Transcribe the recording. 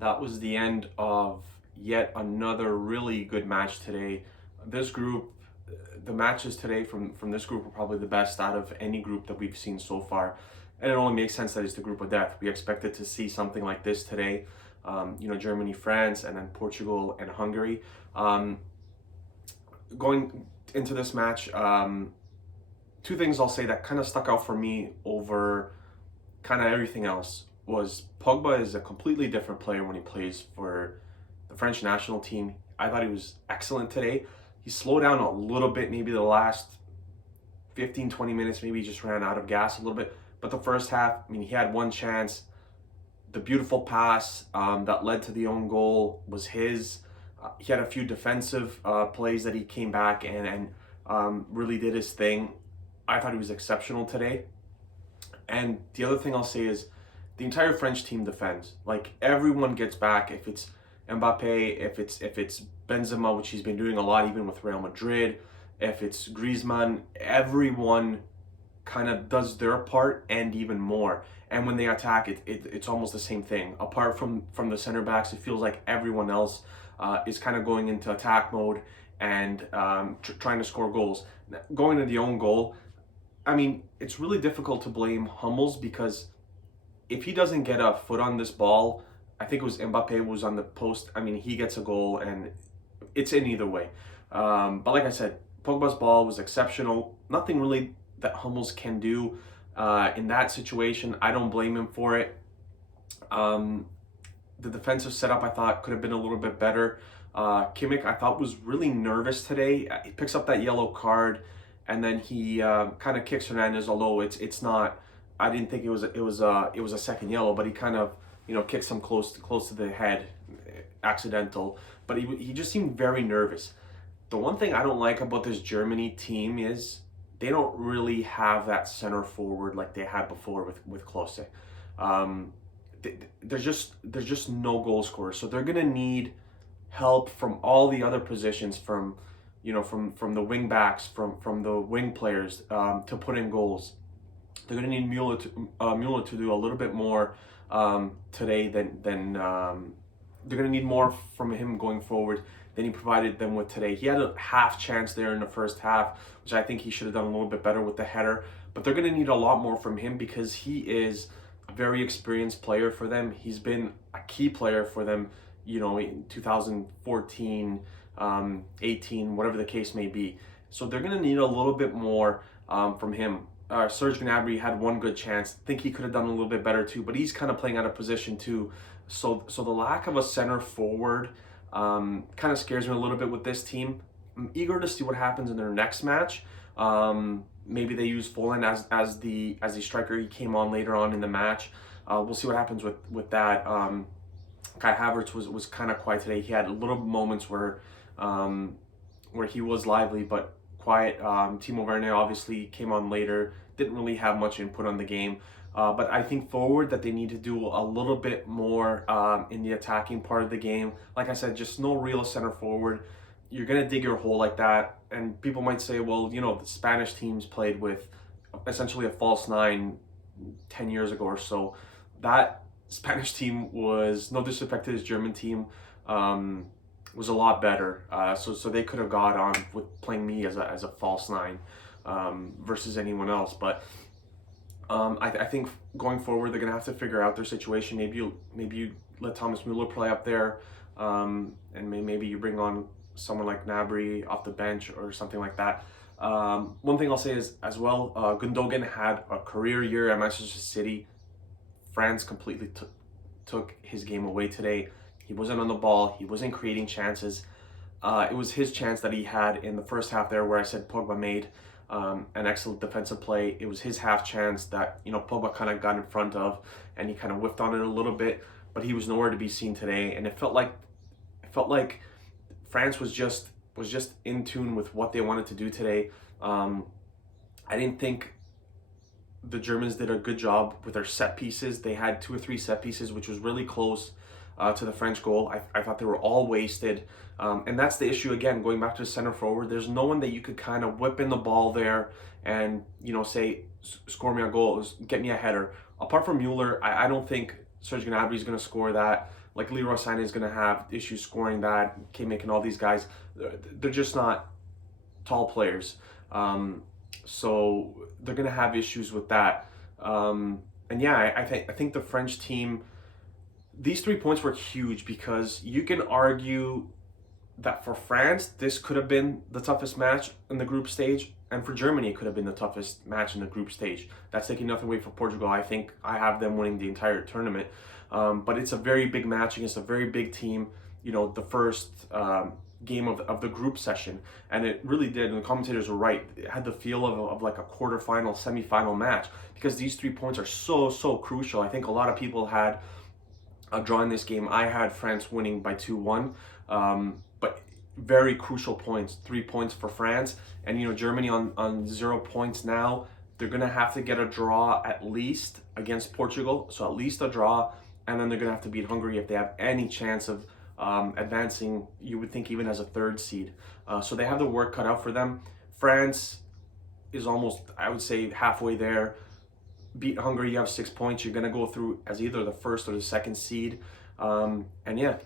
That was the end of yet another really good match today. This group, the matches today from this group are probably the best out of any group that we've seen so far. And it only makes sense that it's the group of death. We expected to see something like this today. Germany, France, and then Portugal and Hungary. Going into this match, two things I'll say that kind of stuck out for me over kind of everything else was Pogba is a completely different player when he plays for the French national team. I thought he was excellent today. He slowed down a little bit, maybe the last 15, 20 minutes, maybe he just ran out of gas a little bit. But the first half, I mean, he had one chance. The beautiful pass that led to the own goal was his. He had a few defensive plays that he came back and really did his thing. I thought he was exceptional today. And the other thing I'll say is the entire French team defends. Like everyone gets back. If it's Mbappe, if it's Benzema, which he's been doing a lot even with Real Madrid, if it's Griezmann, everyone kind of does their part and even more. And when they attack, it's almost the same thing. Apart from the center backs, it feels like everyone else is kind of going into attack mode and trying to score goals. Going to the own goal, I mean, it's really difficult to blame Hummels because if he doesn't get a foot on this ball, I think it was Mbappe was on the post. I mean, he gets a goal and it's in either way. But like I said, Pogba's ball was exceptional. Nothing really that Hummels can do in that situation. I don't blame him for it. The defensive setup I thought could have been a little bit better. Kimmich I thought was really nervous today. He picks up that yellow card and then he kind of kicks Hernandez. Although it's not. I didn't think it was a second yellow, but he kind of kicks him close to the head, accidental. But he just seemed very nervous. The one thing I don't like about this Germany team is they don't really have that center forward like they had before with Klose. There's just no goal scorer, so they're gonna need help from all the other positions, from the wing backs, from the wing players to put in goals. They're gonna need Mueller to do a little bit more today than they're gonna need more from him going forward than he provided them with today. He had a half chance there in the first half, which I think he should have done a little bit better with the header. But they're going to need a lot more from him because he is a very experienced player for them. He's been a key player for them, in 2014, 18, whatever the case may be. So they're going to need a little bit more from him. Serge Gnabry had one good chance. I think he could have done a little bit better too, but he's kind of playing out of position too. So the lack of a center forward kind of scares me a little bit with this team. I'm eager to see what happens in their next match. Maybe they use Folin as the striker. He came on later on in the match. We'll see what happens with that. Kai Havertz was kind of quiet today. He had little moments where he was lively but quiet. Timo Werner obviously came on later. Didn't really have much input on the game. But I think forward that they need to do a little bit more in the attacking part of the game. Like I said, just no real center forward. You're going to dig your hole like that. And people might say, well, the Spanish teams played with essentially a false nine 10 years ago or so. That Spanish team was, no disrespect to this German team, was a lot better. So they could have got on with playing me as a false nine versus anyone else. But I think going forward, they're going to have to figure out their situation. Maybe you let Thomas Mueller play up there, and maybe you bring on someone like Gnabry off the bench or something like that. One thing I'll say is as well, Gundogan had a career year at Manchester City. France completely took his game away today. He wasn't on the ball. He wasn't creating chances. It was his chance that he had in the first half there where I said Pogba made an excellent defensive play. It was his half chance that Pogba kind of got in front of, and he kind of whiffed on it a little bit, but he was nowhere to be seen today. And it felt like France was just in tune with what they wanted to do today. I didn't think the Germans did a good job with their set pieces. They had 2 or 3 set pieces, which was really close to the French goal. I thought they were all wasted. And that's the issue, again, going back to the center forward. There's no one that you could kind of whip in the ball there and, say, score me a goal, get me a header. Apart from Mueller, I don't think Serge Gnabry is going to score that. like Leroy Sané is going to have issues scoring that. K-Mick and all these guys, they're just not tall players. So they're going to have issues with that. And yeah, I think the French team, these 3 points were huge because you can argue that for France, this could have been the toughest match in the group stage, and for Germany, it could have been the toughest match in the group stage. That's taking nothing away from Portugal. I think I have them winning the entire tournament. But it's a very big match against a very big team, the first game of the group session. And it really did, and the commentators were right. It had the feel of like a quarterfinal, semifinal match because these 3 points are so crucial. I think a lot of people had a draw in this game. I had France winning by 2-1. But very crucial points, 3 points for France. And Germany on 0 points now. They're gonna have to get a draw at least against Portugal, so at least a draw, and then they're gonna have to beat Hungary if they have any chance of advancing. You would think even as a third seed. So they have the work cut out for them. France is almost, I would say, halfway there. Beat Hungary, you have 6 points. You're gonna go through as either the first or the second seed. And yeah,